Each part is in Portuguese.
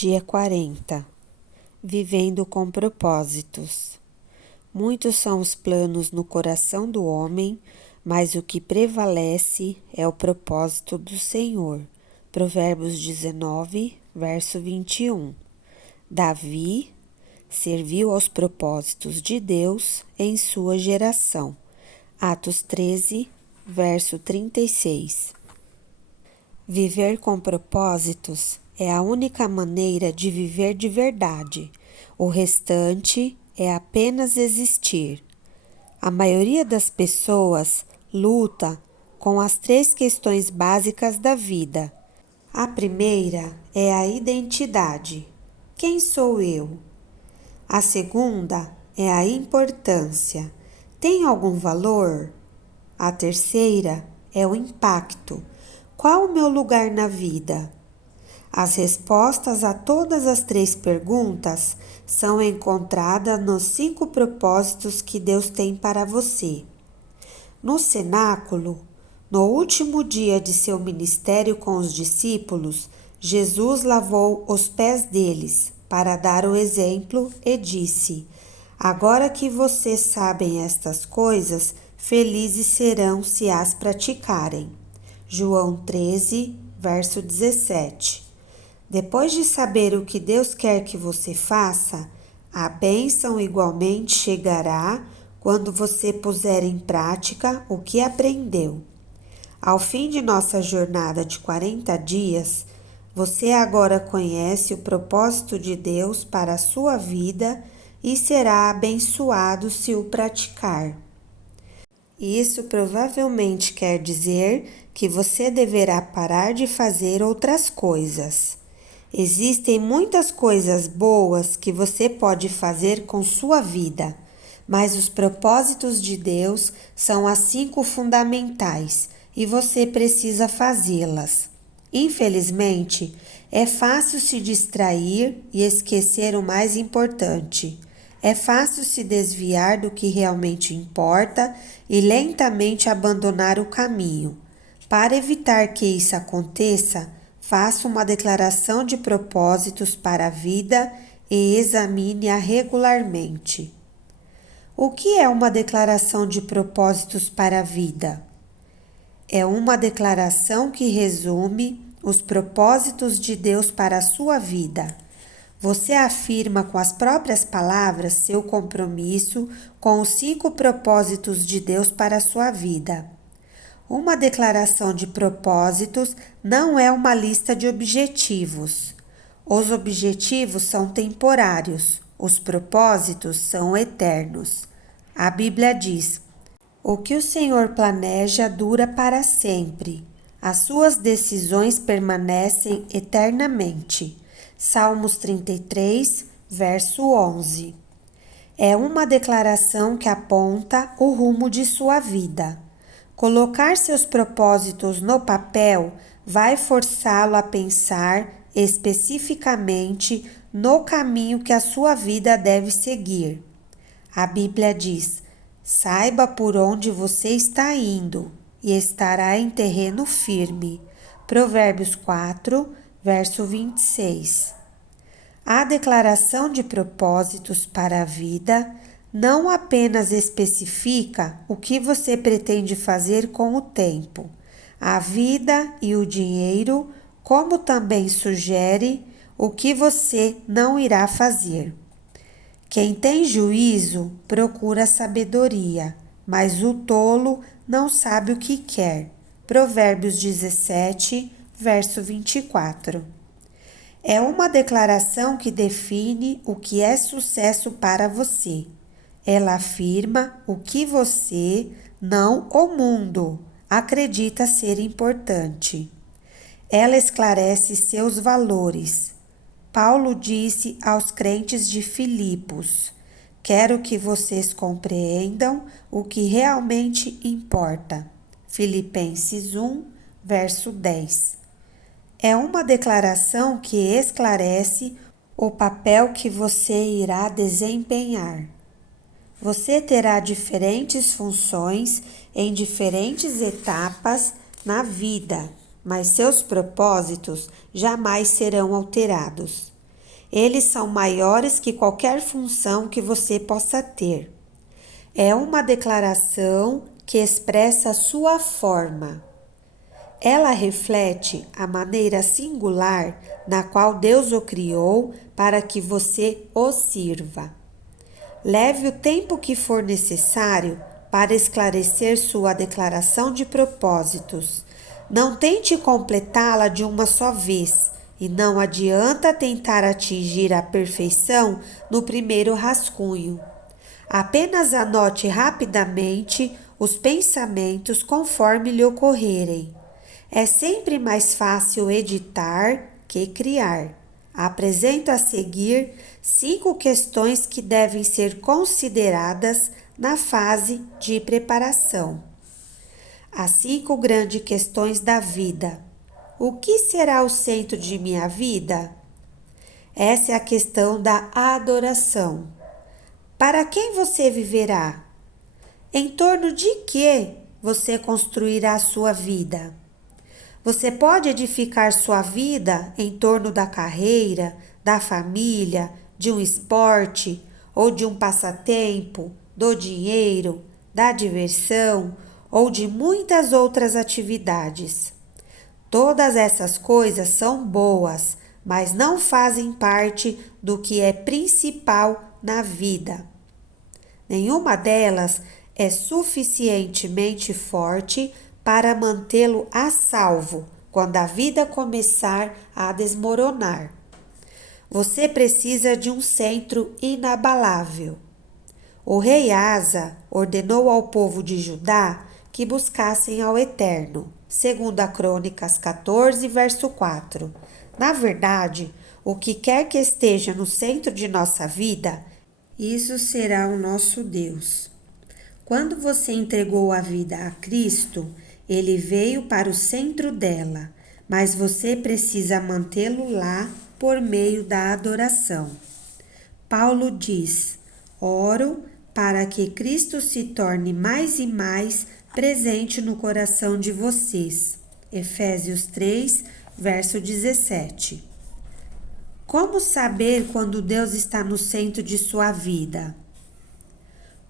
Dia 40. Vivendo com propósitos. Muitos são os planos no coração do homem, mas o que prevalece é o propósito do Senhor. Provérbios 19, verso 21. Davi serviu aos propósitos de Deus em sua geração. Atos 13, verso 36. Viver com propósitos é a única maneira de viver de verdade. O restante é apenas existir. A maioria das pessoas luta com as 3 questões básicas da vida. A primeira é a identidade. Quem sou eu? A segunda é a importância. Tem algum valor? A terceira é o impacto. Qual o meu lugar na vida? As respostas a todas as 3 perguntas são encontradas nos 5 propósitos que Deus tem para você. No cenáculo, no último dia de seu ministério com os discípulos, Jesus lavou os pés deles para dar o exemplo e disse: "Agora que vocês sabem estas coisas, felizes serão se as praticarem." João 13, verso 17. Depois de saber o que Deus quer que você faça, a bênção igualmente chegará quando você puser em prática o que aprendeu. Ao fim de nossa jornada de 40 dias, você agora conhece o propósito de Deus para a sua vida e será abençoado se o praticar. Isso provavelmente quer dizer que você deverá parar de fazer outras coisas. Existem muitas coisas boas que você pode fazer com sua vida, mas os propósitos de Deus são as 5 fundamentais e você precisa fazê-las. Infelizmente, é fácil se distrair e esquecer o mais importante. É fácil se desviar do que realmente importa e lentamente abandonar o caminho. Para evitar que isso aconteça, faça uma declaração de propósitos para a vida e examine-a regularmente. O que é uma declaração de propósitos para a vida? É uma declaração que resume os propósitos de Deus para a sua vida. Você afirma com as próprias palavras seu compromisso com os 5 propósitos de Deus para a sua vida. Uma declaração de propósitos não é uma lista de objetivos. Os objetivos são temporários, os propósitos são eternos. A Bíblia diz: "O que o Senhor planeja dura para sempre. As suas decisões permanecem eternamente." Salmos 33, verso 11. É uma declaração que aponta o rumo de sua vida. Colocar seus propósitos no papel vai forçá-lo a pensar especificamente no caminho que a sua vida deve seguir. A Bíblia diz: "Saiba por onde você está indo e estará em terreno firme." Provérbios 4, verso 26. A declaração de propósitos para a vida não apenas especifica o que você pretende fazer com o tempo, a vida e o dinheiro, como também sugere o que você não irá fazer. Quem tem juízo procura sabedoria, mas o tolo não sabe o que quer. Provérbios 17, verso 24. É uma declaração que define o que é sucesso para você. Ela afirma o que você, não o mundo, acredita ser importante. Ela esclarece seus valores. Paulo disse aos crentes de Filipos: "Quero que vocês compreendam o que realmente importa." Filipenses 1, verso 10. É uma declaração que esclarece o papel que você irá desempenhar. Você terá diferentes funções em diferentes etapas na vida, mas seus propósitos jamais serão alterados. Eles são maiores que qualquer função que você possa ter. É uma declaração que expressa sua forma. Ela reflete a maneira singular na qual Deus o criou para que você o sirva. Leve o tempo que for necessário para esclarecer sua declaração de propósitos. Não tente completá-la de uma só vez e não adianta tentar atingir a perfeição no primeiro rascunho. Apenas anote rapidamente os pensamentos conforme lhe ocorrerem. É sempre mais fácil editar que criar. Apresento a seguir 5 questões que devem ser consideradas na fase de preparação. As 5 grandes questões da vida. O que será o centro de minha vida? Essa é a questão da adoração. Para quem você viverá? Em torno de que você construirá a sua vida? Você pode edificar sua vida em torno da carreira, da família, de um esporte ou de um passatempo, do dinheiro, da diversão ou de muitas outras atividades. Todas essas coisas são boas, mas não fazem parte do que é principal na vida. Nenhuma delas é suficientemente forte para mantê-lo a salvo quando a vida começar a desmoronar. Você precisa de um centro inabalável. O rei Asa ordenou ao povo de Judá que buscassem ao Eterno, segundo a Crônicas 14, verso 4. Na verdade, o que quer que esteja no centro de nossa vida, isso será o nosso Deus. Quando você entregou a vida a Cristo, Ele veio para o centro dela, mas você precisa mantê-lo lá por meio da adoração. Paulo diz: oro para que Cristo se torne mais e mais presente no coração de vocês. Efésios 3, verso 17. Como saber quando Deus está no centro de sua vida?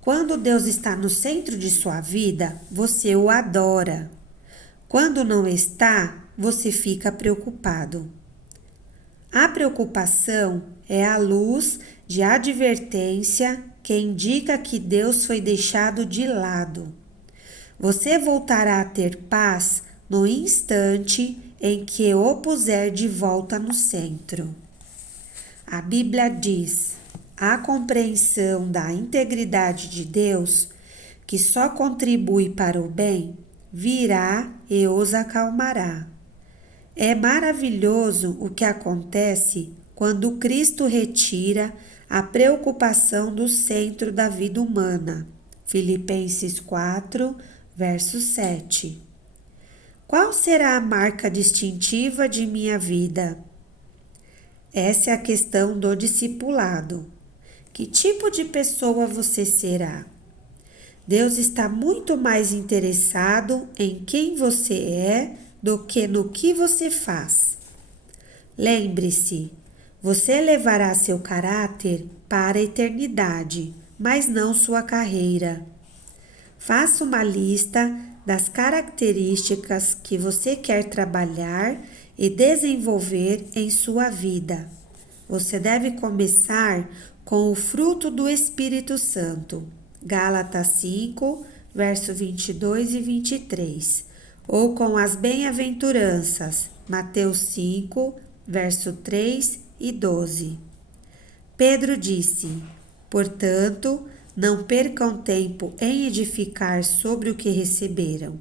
Quando Deus está no centro de sua vida, você o adora. Quando não está, você fica preocupado. A preocupação é a luz de advertência que indica que Deus foi deixado de lado. Você voltará a ter paz no instante em que o puser de volta no centro. A Bíblia diz: a compreensão da integridade de Deus, que só contribui para o bem, virá e os acalmará. É maravilhoso o que acontece quando Cristo retira a preocupação do centro da vida humana. Filipenses 4, verso 7. Qual será a marca distintiva de minha vida? Essa é a questão do discipulado. Que tipo de pessoa você será? Deus está muito mais interessado em quem você é do que no que você faz. Lembre-se, você levará seu caráter para a eternidade, mas não sua carreira. Faça uma lista das características que você quer trabalhar e desenvolver em sua vida. Você deve começar com o fruto do Espírito Santo. Gálatas 5, verso 22 e 23. Ou com as bem-aventuranças. Mateus 5, verso 3 e 12. Pedro disse: portanto, não percam tempo em edificar sobre o que receberam,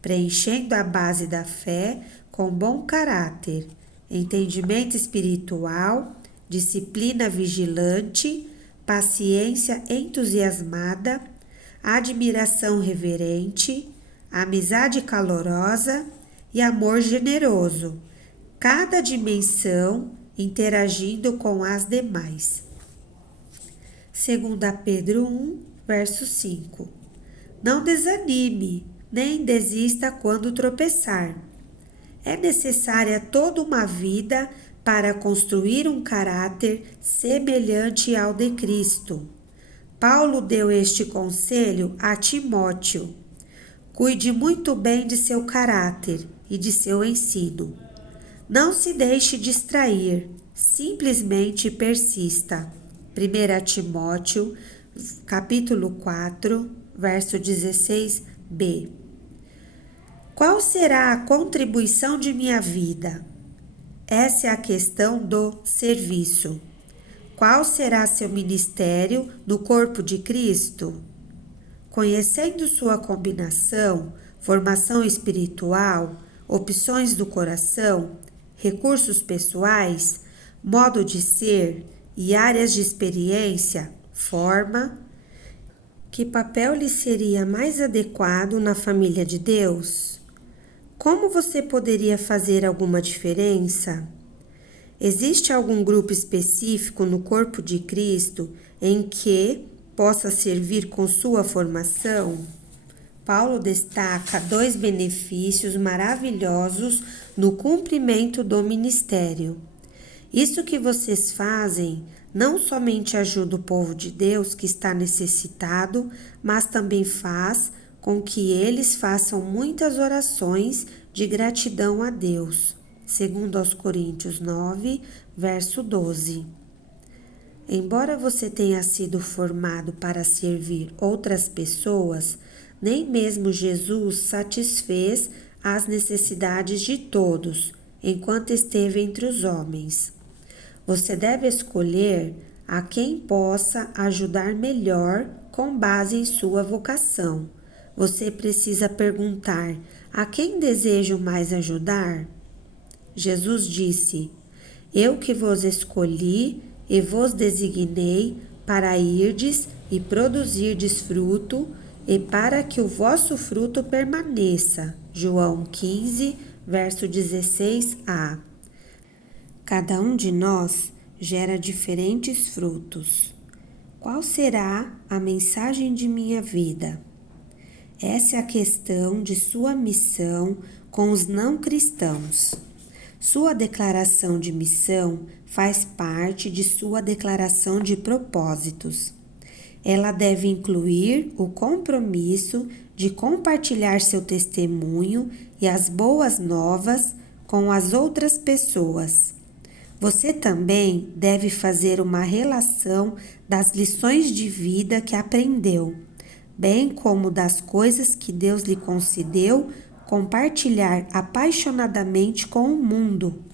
preenchendo a base da fé com bom caráter, entendimento espiritual, disciplina vigilante, paciência entusiasmada, admiração reverente, amizade calorosa e amor generoso, cada dimensão interagindo com as demais. 2 Pedro 1, verso 5. Não desanime, nem desista quando tropeçar. É necessária toda uma vida para construir um caráter semelhante ao de Cristo. Paulo deu este conselho a Timóteo. Cuide muito bem de seu caráter e de seu ensino. Não se deixe distrair, simplesmente persista. 1 Timóteo, capítulo 4, verso 16b. Qual será a contribuição de minha vida? Essa é a questão do serviço. Qual será seu ministério no corpo de Cristo? Conhecendo sua combinação, formação espiritual, opções do coração, recursos pessoais, modo de ser e áreas de experiência, forma, que papel lhe seria mais adequado na família de Deus? Como você poderia fazer alguma diferença? Existe algum grupo específico no corpo de Cristo em que possa servir com sua formação? Paulo destaca 2 benefícios maravilhosos no cumprimento do ministério. Isso que vocês fazem não somente ajuda o povo de Deus que está necessitado, mas também faz com que eles façam muitas orações de gratidão a Deus. Segundo aos Coríntios 9, verso 12. Embora você tenha sido formado para servir outras pessoas, nem mesmo Jesus satisfez as necessidades de todos enquanto esteve entre os homens. Você deve escolher a quem possa ajudar melhor com base em sua vocação. Você precisa perguntar: a quem desejo mais ajudar? Jesus disse: Eu que vos escolhi e vos designei para irdes e produzirdes fruto, e para que o vosso fruto permaneça. João 15, verso 16a. Cada um de nós gera diferentes frutos. Qual será a mensagem de minha vida? Essa é a questão de sua missão com os não cristãos. Sua declaração de missão faz parte de sua declaração de propósitos. Ela deve incluir o compromisso de compartilhar seu testemunho e as boas novas com as outras pessoas. Você também deve fazer uma relação das lições de vida que aprendeu, bem como das coisas que Deus lhe concedeu, compartilhar apaixonadamente com o mundo.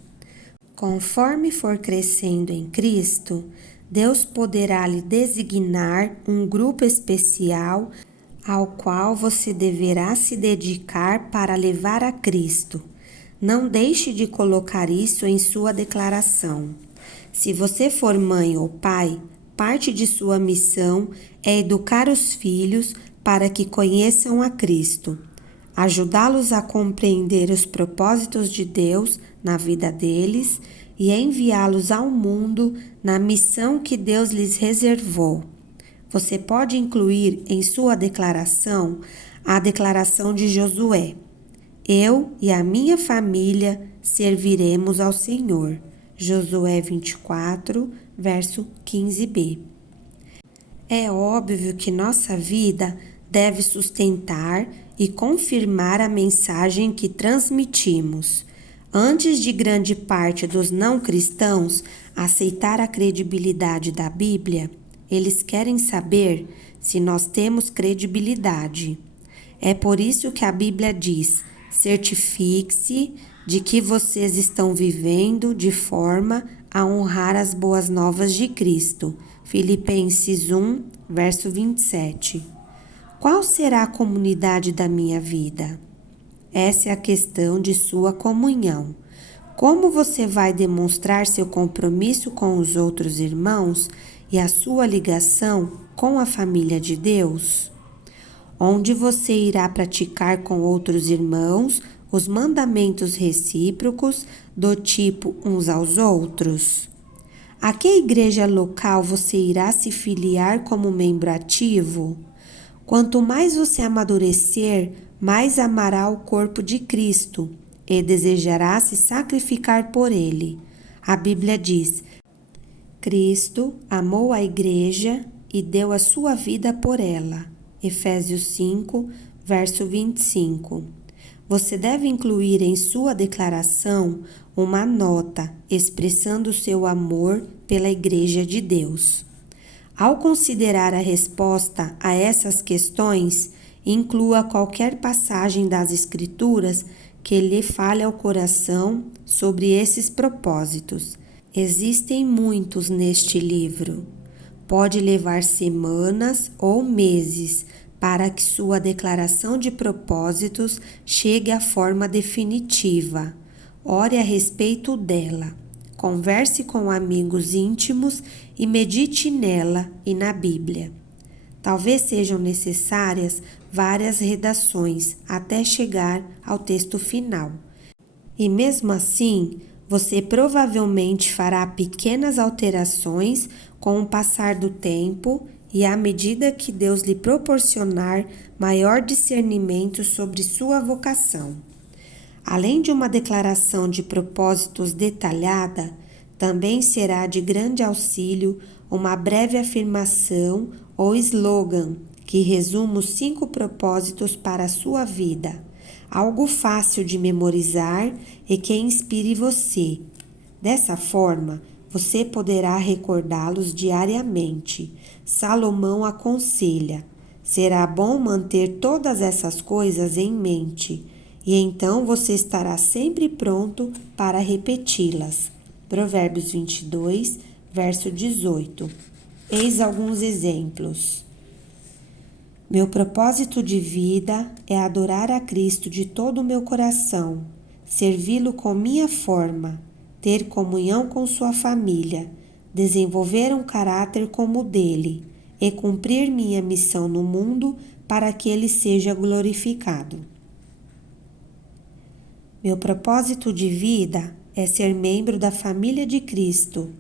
Conforme for crescendo em Cristo, Deus poderá lhe designar um grupo especial ao qual você deverá se dedicar para levar a Cristo. Não deixe de colocar isso em sua declaração. Se você for mãe ou pai, parte de sua missão é educar os filhos para que conheçam a Cristo, ajudá-los a compreender os propósitos de Deus na vida deles e enviá-los ao mundo na missão que Deus lhes reservou. Você pode incluir em sua declaração a declaração de Josué: Eu e a minha família serviremos ao Senhor. Josué 24, verso 15b. É óbvio que nossa vida deve sustentar e confirmar a mensagem que transmitimos. Antes de grande parte dos não cristãos aceitar a credibilidade da Bíblia, eles querem saber se nós temos credibilidade. É por isso que a Bíblia diz: certifique-se de que vocês estão vivendo de forma a honrar as boas novas de Cristo. Filipenses 1, verso 27. Qual será a comunidade da minha vida? Essa é a questão de sua comunhão. Como você vai demonstrar seu compromisso com os outros irmãos e a sua ligação com a família de Deus? Onde você irá praticar com outros irmãos os mandamentos recíprocos do tipo uns aos outros? A que igreja local você irá se filiar como membro ativo? Quanto mais você amadurecer, mais amará o corpo de Cristo e desejará se sacrificar por ele. A Bíblia diz: Cristo amou a igreja e deu a sua vida por ela. Efésios 5, verso 25. Você deve incluir em sua declaração uma nota expressando seu amor pela Igreja de Deus. Ao considerar a resposta a essas questões, inclua qualquer passagem das Escrituras que lhe fale ao coração sobre esses propósitos. Existem muitos neste livro. Pode levar semanas ou meses para que sua declaração de propósitos chegue à forma definitiva. Ore a respeito dela. Converse com amigos íntimos e medite nela e na Bíblia. Talvez sejam necessárias várias redações até chegar ao texto final. E mesmo assim, você provavelmente fará pequenas alterações com o passar do tempo e à medida que Deus lhe proporcionar maior discernimento sobre sua vocação. Além de uma declaração de propósitos detalhada, também será de grande auxílio uma breve afirmação ou slogan que resuma os 5 propósitos para a sua vida. Algo fácil de memorizar e que inspire você. Dessa forma, você poderá recordá-los diariamente. Salomão aconselha: será bom manter todas essas coisas em mente, e então você estará sempre pronto para repeti-las. Provérbios 22, verso 18. Eis alguns exemplos. Meu propósito de vida é adorar a Cristo de todo o meu coração, servi-lo com minha forma, ter comunhão com sua família, desenvolver um caráter como o dele e cumprir minha missão no mundo para que ele seja glorificado. Meu propósito de vida é ser membro da família de Cristo,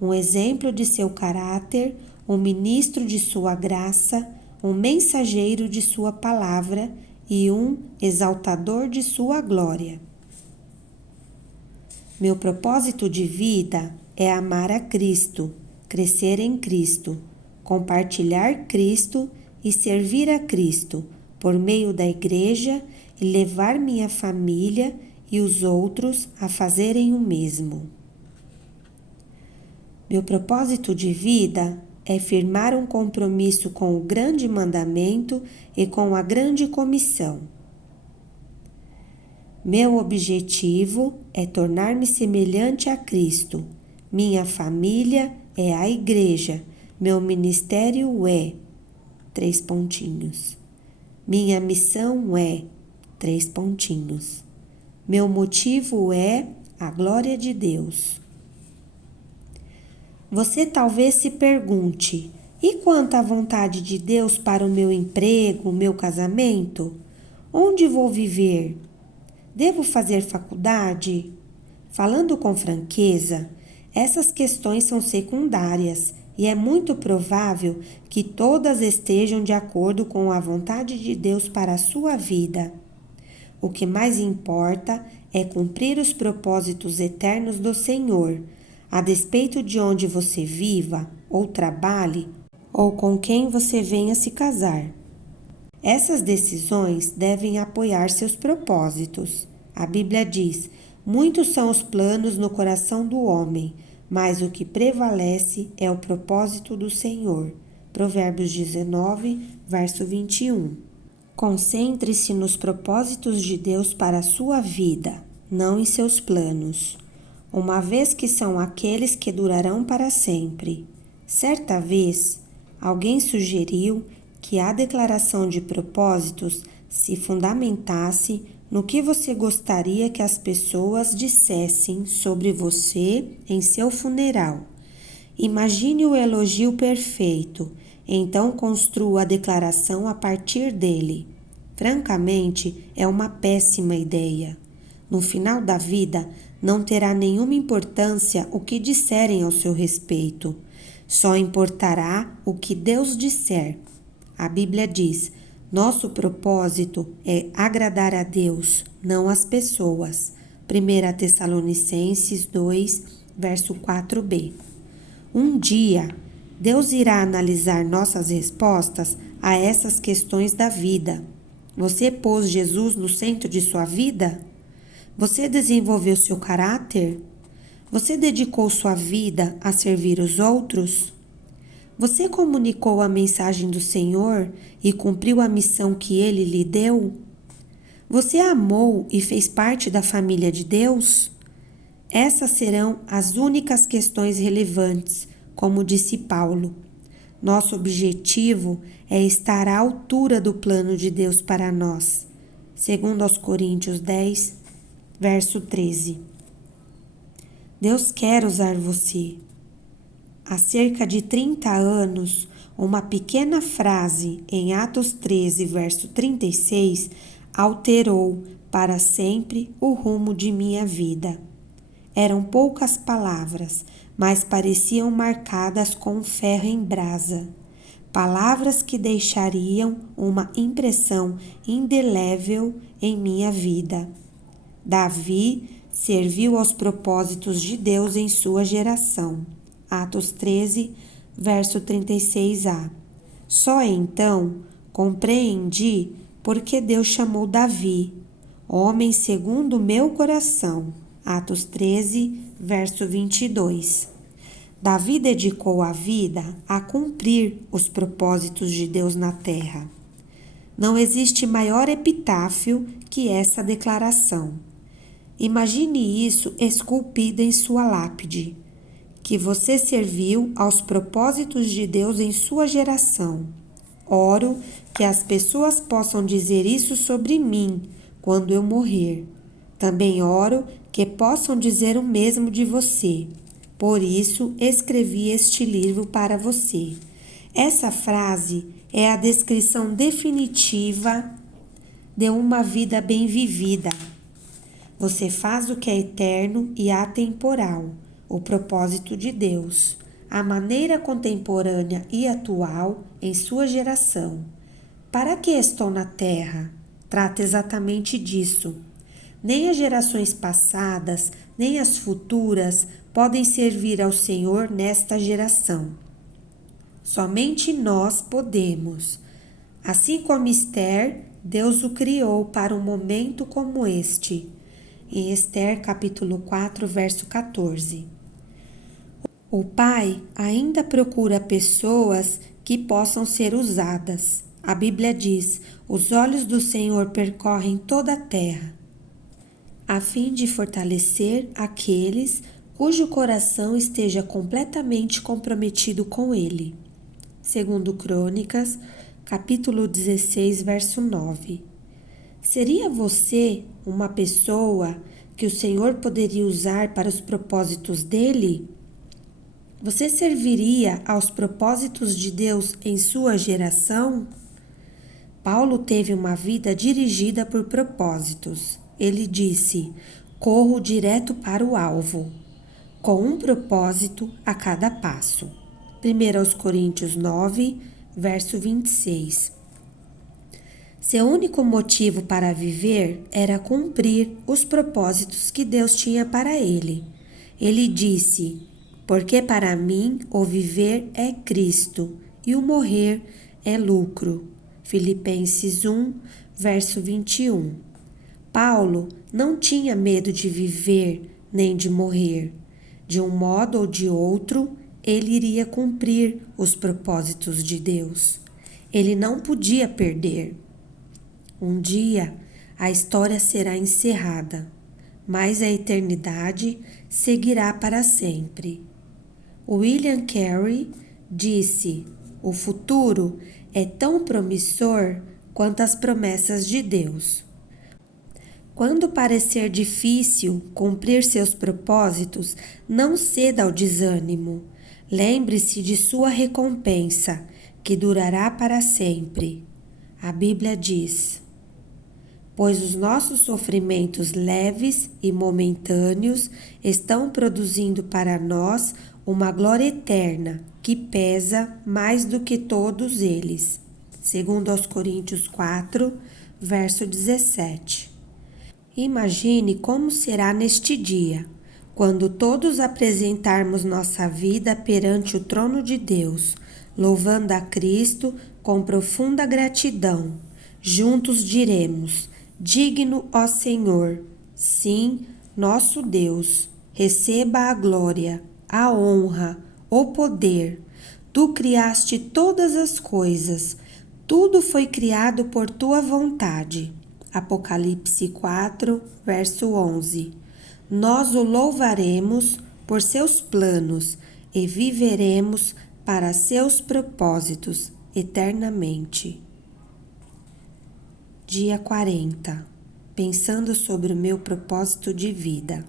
um exemplo de seu caráter, um ministro de sua graça, um mensageiro de sua palavra e um exaltador de sua glória. Meu propósito de vida é amar a Cristo, crescer em Cristo, compartilhar Cristo e servir a Cristo por meio da igreja e levar minha família e os outros a fazerem o mesmo. Meu propósito de vida é firmar um compromisso com o grande mandamento e com a grande comissão. Meu objetivo é tornar-me semelhante a Cristo. Minha família é a igreja. Meu ministério é... Minha missão é... Meu motivo é a glória de Deus. Você talvez se pergunte: e quanto à vontade de Deus para o meu emprego, o meu casamento? Onde vou viver? Devo fazer faculdade? Falando com franqueza, essas questões são secundárias e é muito provável que todas estejam de acordo com a vontade de Deus para a sua vida. O que mais importa é cumprir os propósitos eternos do Senhor, a despeito de onde você viva ou trabalhe ou com quem você venha se casar. Essas decisões devem apoiar seus propósitos. A Bíblia diz: muitos são os planos no coração do homem, mas o que prevalece é o propósito do Senhor. Provérbios 19, verso 21. Concentre-se nos propósitos de Deus para a sua vida, não em seus planos, uma vez que são aqueles que durarão para sempre. Certa vez, alguém sugeriu que a declaração de propósitos se fundamentasse no que você gostaria que as pessoas dissessem sobre você em seu funeral. Imagine o elogio perfeito, então construa a declaração a partir dele. Francamente, é uma péssima ideia. No final da vida, não terá nenhuma importância o que disserem ao seu respeito. Só importará o que Deus disser. A Bíblia diz: nosso propósito é agradar a Deus, não as pessoas. 1 Tessalonicenses 2, verso 4b. Um dia, Deus irá analisar nossas respostas a essas questões da vida. Você pôs Jesus no centro de sua vida? Você desenvolveu seu caráter? Você dedicou sua vida a servir os outros? Você comunicou a mensagem do Senhor e cumpriu a missão que Ele lhe deu? Você amou e fez parte da família de Deus? Essas serão as únicas questões relevantes, como disse Paulo. Nosso objetivo é estar à altura do plano de Deus para nós. Segundo aos Coríntios 10, verso 13. Deus quer usar você. Há cerca de 30 anos, uma pequena frase em Atos 13, verso 36, alterou para sempre o rumo de minha vida. Eram poucas palavras, mas pareciam marcadas com ferro em brasa. Palavras que deixariam uma impressão indelével em minha vida. Davi serviu aos propósitos de Deus em sua geração. Atos 13, verso 36a. Só então compreendi por que Deus chamou Davi, homem segundo o meu coração. Atos 13, verso 22. Davi dedicou a vida a cumprir os propósitos de Deus na terra. Não existe maior epitáfio que essa declaração. Imagine isso esculpido em sua lápide, que você serviu aos propósitos de Deus em sua geração. Oro que as pessoas possam dizer isso sobre mim quando eu morrer. Também oro que possam dizer o mesmo de você. Por isso, escrevi este livro para você. Essa frase é a descrição definitiva de uma vida bem vivida. Você faz o que é eterno e atemporal, o propósito de Deus, a maneira contemporânea e atual em sua geração. Para que estou na Terra? Trata exatamente disso. Nem as gerações passadas, nem as futuras podem servir ao Senhor nesta geração. Somente nós podemos. Assim como Esther, Deus o criou para um momento como este. Em Esther, capítulo 4, verso 14. O Pai ainda procura pessoas que possam ser usadas. A Bíblia diz: os olhos do Senhor percorrem toda a terra, a fim de fortalecer aqueles cujo coração esteja completamente comprometido com Ele. Segundo Crônicas, capítulo 16, verso 9. Seria você uma pessoa que o Senhor poderia usar para os propósitos dele? Você serviria aos propósitos de Deus em sua geração? Paulo teve uma vida dirigida por propósitos. Ele disse: corro direto para o alvo, com um propósito a cada passo. 1 Coríntios 9, verso 26. Seu único motivo para viver era cumprir os propósitos que Deus tinha para ele. Ele disse: porque para mim o viver é Cristo e o morrer é lucro. Filipenses 1, verso 21. Paulo não tinha medo de viver nem de morrer. De um modo ou de outro, ele iria cumprir os propósitos de Deus. Ele não podia perder. Um dia, a história será encerrada, mas a eternidade seguirá para sempre. William Carey disse: o futuro é tão promissor quanto as promessas de Deus. Quando parecer difícil cumprir seus propósitos, não ceda ao desânimo. Lembre-se de sua recompensa, que durará para sempre. A Bíblia diz: pois os nossos sofrimentos leves e momentâneos estão produzindo para nós uma glória eterna que pesa mais do que todos eles. Segundo aos Coríntios 4, verso 17. Imagine como será neste dia, Quando todos apresentarmos nossa vida perante o trono de Deus, louvando a Cristo com profunda gratidão, juntos diremos: Digno, ó Senhor, sim, nosso Deus, receba a glória, a honra, o poder. Tu criaste todas as coisas, tudo foi criado por tua vontade. Apocalipse 4, verso 11. Nós o louvaremos por seus planos e viveremos para seus propósitos eternamente. Dia 40. Pensando sobre o meu propósito de vida.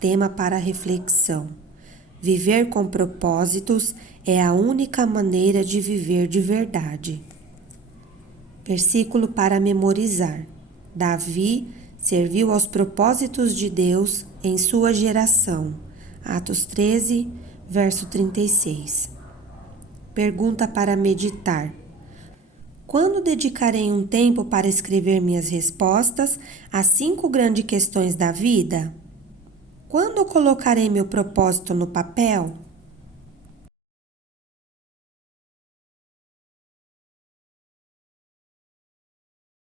Tema para reflexão. Viver com propósitos é a única maneira de viver de verdade. Versículo para memorizar. Davi serviu aos propósitos de Deus em sua geração. Atos 13, verso 36. Pergunta para meditar. Quando dedicarei um tempo para escrever minhas respostas às 5 grandes questões da vida? Quando colocarei meu propósito no papel?